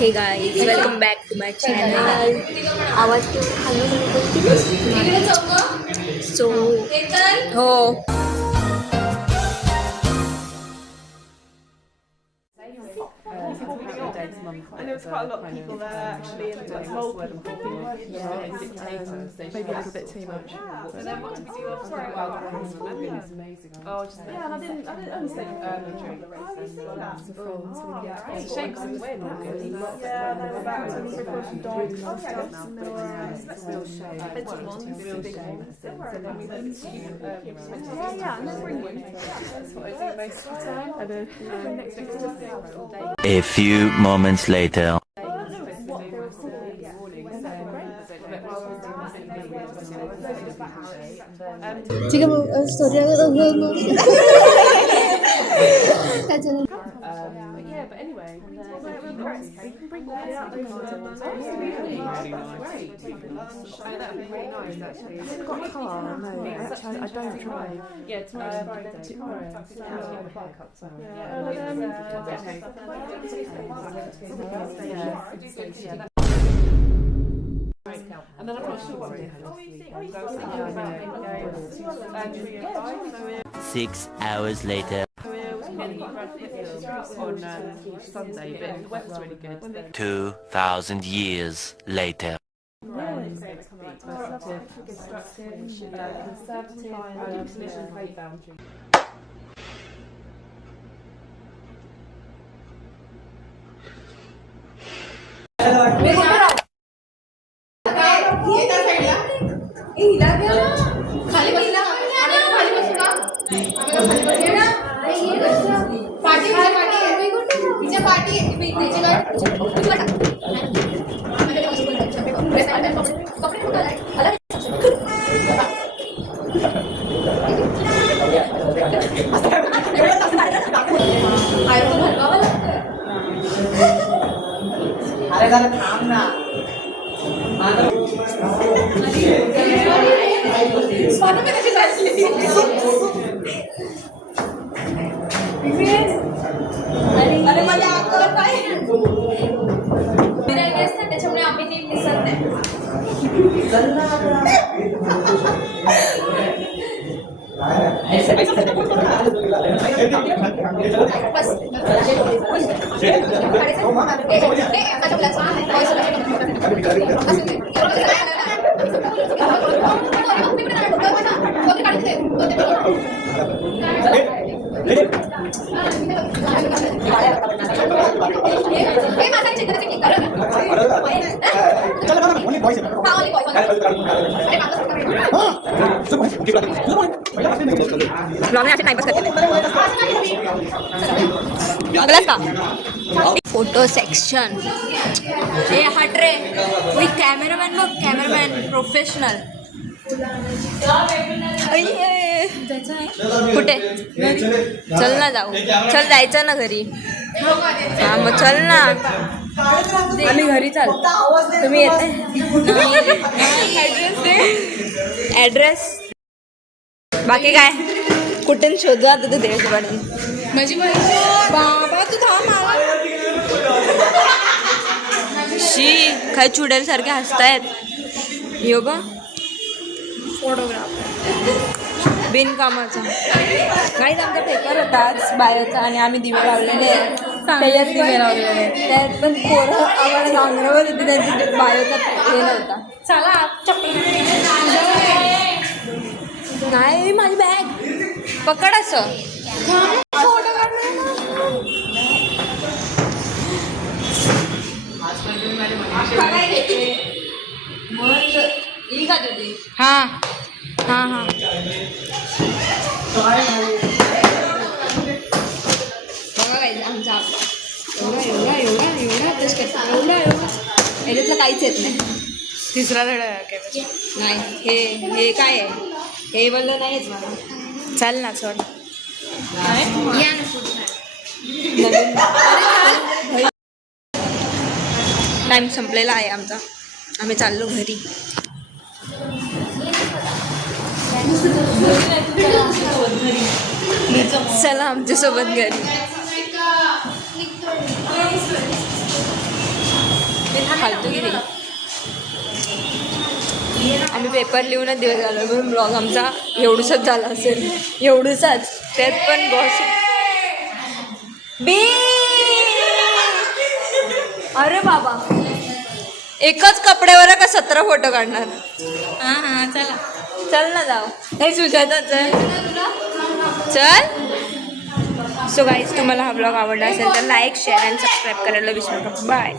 हे guys welcome back to my channel. आवाज सो हो And there was quite a lot of people there actually, and like whole people. Maybe a little bit too much. But then what did we do after? Oh, just yeah, and I didn't understand the drink. I was seeing that. Yeah, it's a shame because it was win. Yeah, they were about to record some dogs. Oh yeah, and they were real shame. Real shame. Yeah, and then bring you. That's what I do most of the time. And then next week. A few moments later. 지금 스토리가 Yeah, but anyway, we can bring all this out over. Great. That would be really nice actually. I've got a car, no, actually I don't drive. Yeah, tomorrow's Friday. And then I'm not sure what we have. 6 hours later. On Sunday, but the weather's really good. 2,000 years later. त्याच्यामुळे आम्ही नीट दिसत नाही. Photo section. हे हट रे. Cameraman बघ, cameraman professional. कुठे चल ना जाऊ. चल जायचं ना घरी. हा मग चल ना. आम्ही घरी चालतो. तुम्ही येते? ॲड्रेस बाकी काय कुठून शोधू आता तू देशपाडी माझी बाबा तू थांब. शी काय चुडेल सारखे हसतायत. यो बा फोटोग्राफर बिनकामाचा. काहीच आमचा पेपर होता आज बायोचा आणि आम्ही दिवे लावलेले. त्याच्यात दिवे लावलेले त्यात पण पोरं आम्हाला सांगण्यावर होती. त्यांची बायोचा हे नव्हता. चला नाही माझी बॅग पकड असं. हा हा हा बघा काय आमचा एवढा अभ्यास करतो. याच्यातलं काहीच येत नाही. तिसरा धडा नाही. हे काय आहे हे बोललं नाहीच मला. चाल ना सोड. टाइम संपलेला आहे आमचा. आम्ही चाललो घरी. चला आमच्यासोबत घरी. फालतू किती. आम्ही पेपर लिहूनच दिवस झाला म्हणून ब्लॉग आमचा एवढूसाच झाला असेल. एवढूसाच. त्यात पण बी. अरे बाबा एकच कपड्यावर का 17 फोटो काढणार. हां चला चल ना जाऊ. नाही सुजाता चल चल. सो गाईज तुम्हाला हा ब्लॉग आवडला असेल तर लाईक शेअर आणि सबस्क्राईब करायला विसरू नका. बाय.